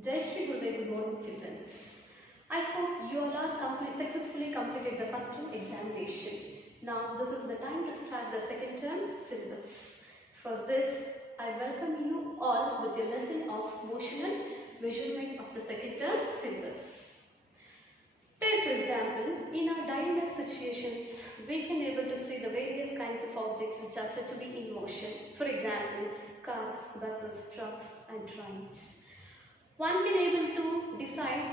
Jai Shri Gurudev, good morning children. I hope you all are successfully completed the first term examination. Now this is the time to start the second term syllabus. For this, I welcome you all with your lesson of motion and measurement of the second term syllabus. Take for example, in our daily life situations, we can able to see the various kinds of objects which are said to be in motion. For example, cars, buses, trucks and trains. One can able to decide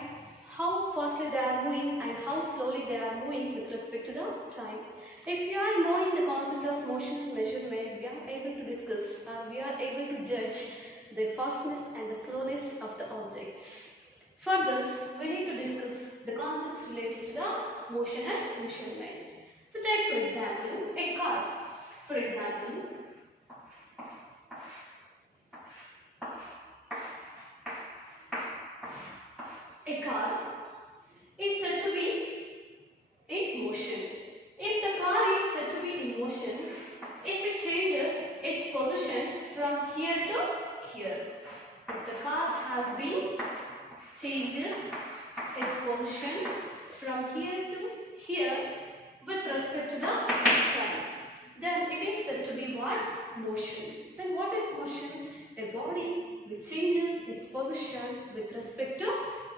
how fastly they are moving and how slowly they are moving with respect to the time. If you are knowing the concept of motion and measurement, we are able to discuss, we are able to judge the fastness and the slowness of the objects. For this, we need to discuss the concepts related to the motion and measurement. So take for example, a car. For example, a car is said to be in motion. If the car is said to be in motion, if it changes its position from here to here, if the car has been changes its position from here to here with respect to the time, then it is said to be what? Motion. Then what is motion? A body which changes its position with respect to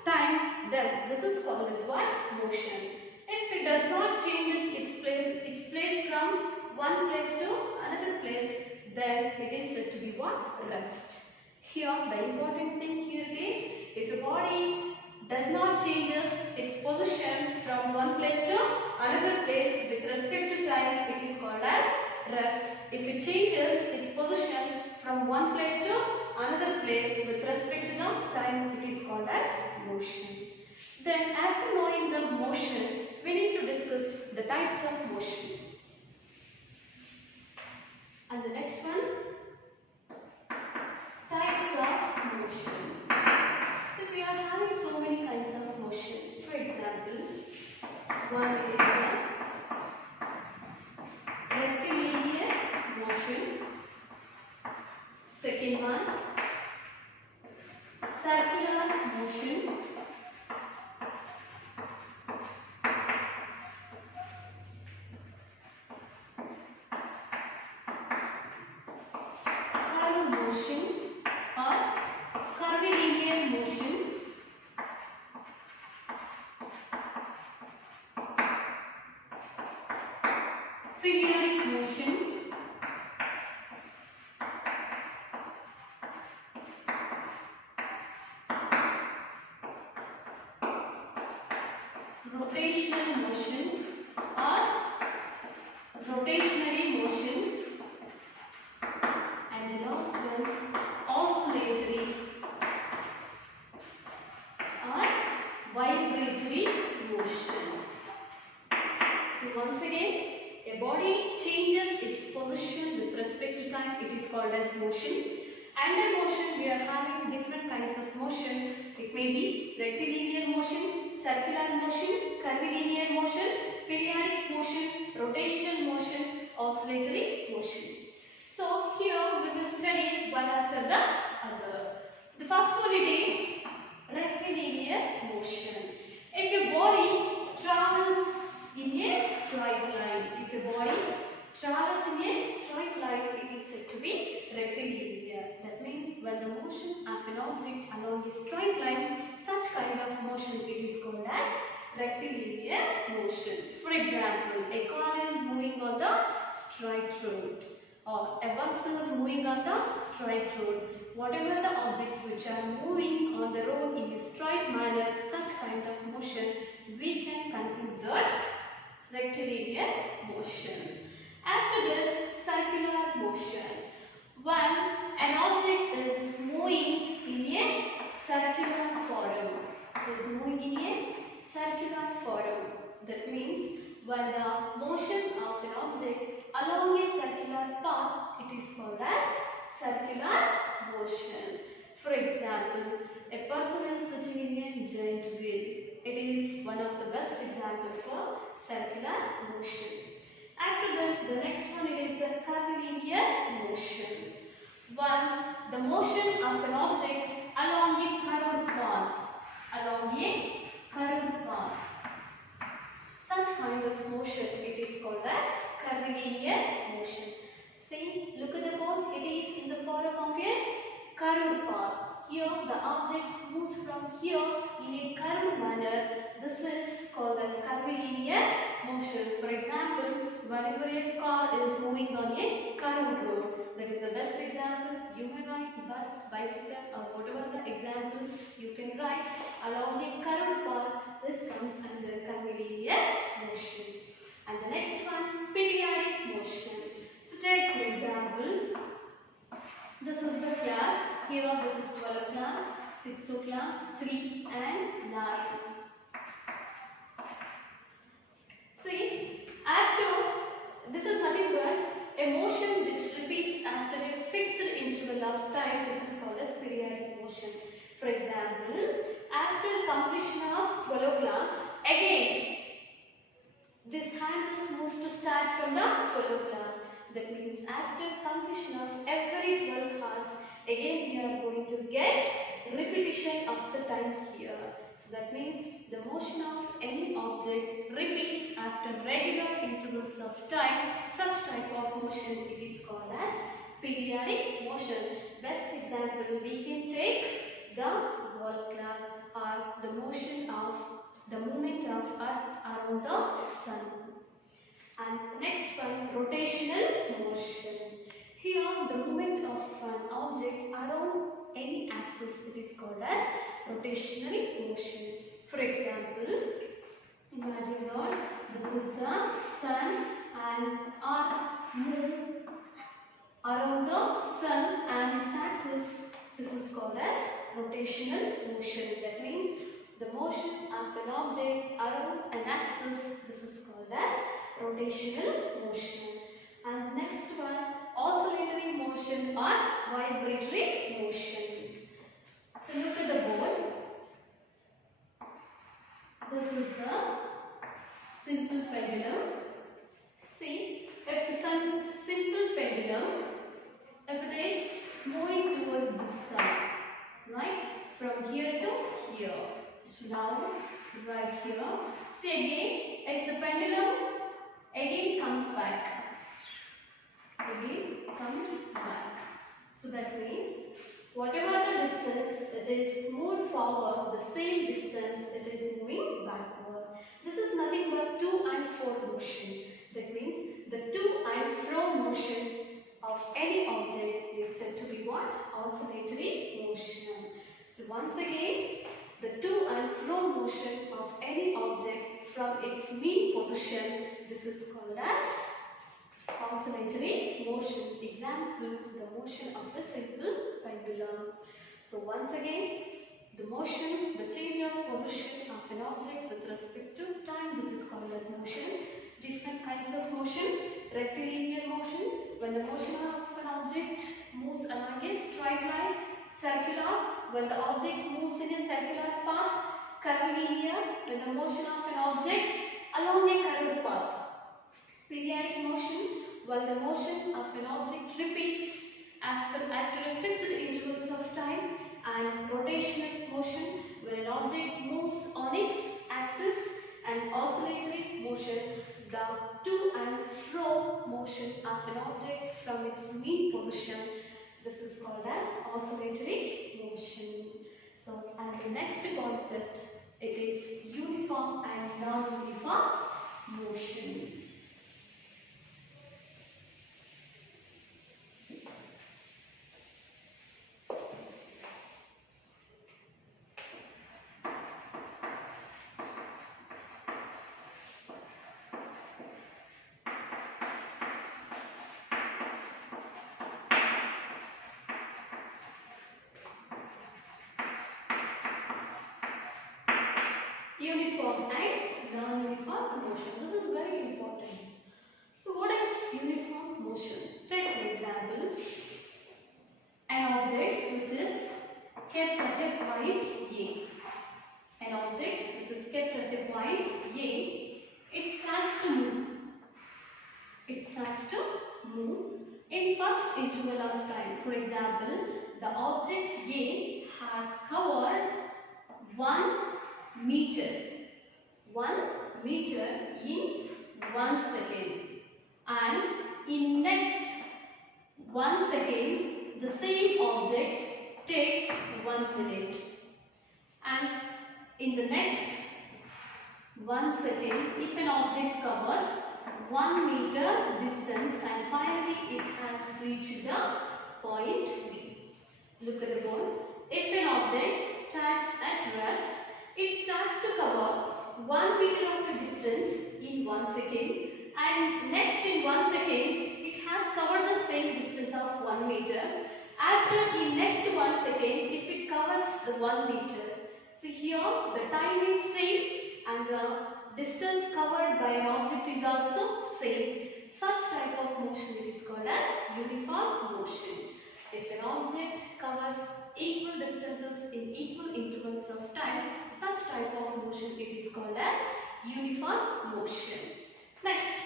time, then this is called as what? Motion. If it does not change its place from one place to another place, then it is said to be what? Rest. Here the important thing here is, if a body does not changes its position from one place to another place with respect to time, it is called as rest. If it changes its position from one place to another place with respect to the time, it is called as motion. Then after knowing the motion, we need to discuss the types of motion. And the next one, types of motion. So we are having so many kinds of motion. For example, one is the rectilinear motion. Second one, circular motion. Curve motion or curvilinear motion. Periodic motion. Rotational motion or rotationary motion, and the last one, oscillatory or vibratory motion. So once again, a body changes its position with respect to time, it is called as motion. Under motion, we are having different kinds of motion. It may be rectilinear motion, circular motion, curvilinear motion, periodic motion, rotational motion, oscillatory motion. So here we will study one after the other. The first one it is rectilinear motion. If your body travels in a straight line, if your body travels in a straight line, it is said to be rectilinear. That means when the motion of an object along a straight line, such kind of motion it is called as rectilinear motion. For example, a car is moving on the straight road, or a bus is moving on the straight road. Whatever the objects which are moving on the road in a straight manner, such kind of motion, we can conclude that rectilinear motion. After this, circular motion. When an object is moving in a circular form, that means when the motion of an object along a circular path, it is called as circular motion. For example, a person is sitting in a giant wheel. It is one of the best examples for circular motion. After this, the next one it is the curvilinear motion. When the motion of an object along a curved Here the object moves from here in a curved manner. This is called as curvilinear motion. For example, whenever a car is moving on a curved road, that is the best example. You may write bus, bicycle, or whatever the examples you can write along a curved path. This comes under curvilinear motion. And the next one, periodic motion. So take for example, this is the clock. Here this is 12 o'clock, 6 o'clock, 3 and 9. See, after, this is nothing but a motion which repeats after a fixed interval of time. This is called as periodic motion. For example, after completion of 12 o'clock, again this handle moves to start from the 12 o'clock. That means after completion of every 12 hours, again we are going to get repetition of the time here. So that means the motion of any object repeats after regular intervals of time. Such type of motion it is called as periodic motion. Best example we can take the wall clock or the motion of the movement of Earth around the Sun. And next one, rotational motion. Here the movement of an object around any axis, it is called as rotational motion. For example, imagine that this is the Sun and Earth move around the Sun and its axis. This is called as rotational motion. That means the motion of an object around an axis. This is called as rotational motion. And next one, oscillatory motion or vibratory motion. So look at the board. This is the simple pendulum. See, if the simple pendulum, if it is moving towards this side, right, from here to here. So now, right here. See again, if the pendulum again comes back. So that means whatever the distance it is moved forward, the same distance it is moving backward. This is nothing but to and fro motion. That means the to and fro motion of any object is said to be what? Oscillatory motion. So once again, the to and fro motion of any object from its mean position, this is called as oscillatory motion. Example, the motion of a simple pendulum. So once again, the motion, the change of position of an object with respect to time, this is called as motion. Different kinds of motion. Rectilinear motion, when the motion of an object moves along a straight line. Circular, when the object moves in a circular path. Curvilinear, when the motion of an object along a curved path. Periodic motion, while the motion of an object repeats after a fixed intervals of time. And rotational motion, when an object moves on its axis. And oscillatory motion, the to and fro motion of an object from its mean position. This is called as oscillatory motion. So, and the next concept, it is uniform and non-uniform motion. Uniform and non-uniform motion. This is very important. So what is uniform motion? Take for example, an object which is kept at a point A. An object which is kept at a point A, it starts to move. It starts to move in first interval of time. For example, the object A has covered 1 meter in 1 second, and in next 1 second the same object takes 1 minute, and in the next 1 second, if an object covers 1 meter distance and finally it has reached the point B. Look at the board. If an object starts at rest, it starts to cover 1 meter of a distance in 1 second, and next in 1 second it has covered the same distance of 1 meter. After in next 1 second, if it covers 1 meter, so here the time is same and the distance covered by an object is also same. Such type of motion it is called as uniform motion. If an object covers equal distances in equal intervals of time, such type of motion it is called as uniform motion. Next,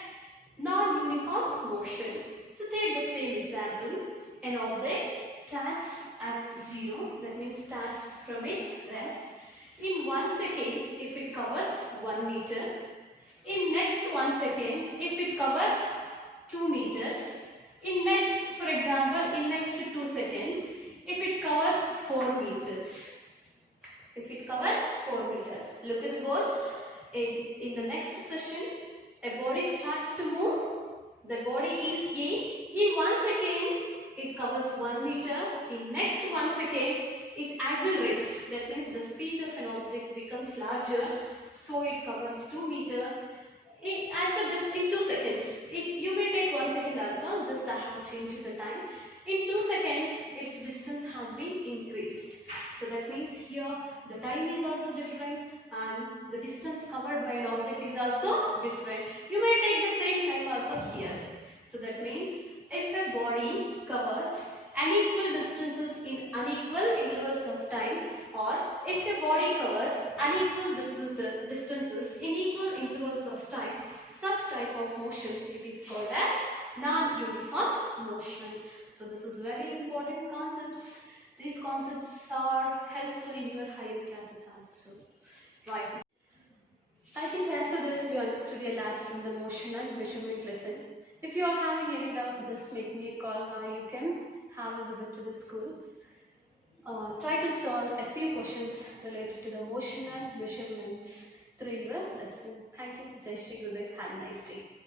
non-uniform motion. So take the same example. An object starts at 0, that means starts from its rest. In 1 second, if it covers 1 meter. In next 1 second, if it covers 2 meters. In next, for example, in next 2 seconds, if it covers 4 meters. If it covers 4 meters. Look at the board. In the next session, a body starts to move. The body is A. In 1 second, it covers 1 meter. In next 1 second, it accelerates. That means the speed of an object becomes larger. So it covers 2 meters. After this, in 2 seconds, you may take 1 second also. Just I have to change the time. In 2 seconds, its distance has been increased. So that means here the time is also different and the distance covered by an object is also different. You may take the same time also here. So that means if a body covers unequal distances in unequal intervals of time, or if a body covers unequal distances in equal intervals of time, such type of motion it is called as non-uniform motion. So this is very important concepts. These concepts are helpful in your higher classes also. Right. I think after this you understood a lot from the motion and measurement lesson. If you are having any doubts, just make me a call or you can have a visit to the school. Try to solve a few questions related to the motion and measurements through your lesson. Thank you. Jai Shri Gurudev. Have a nice day.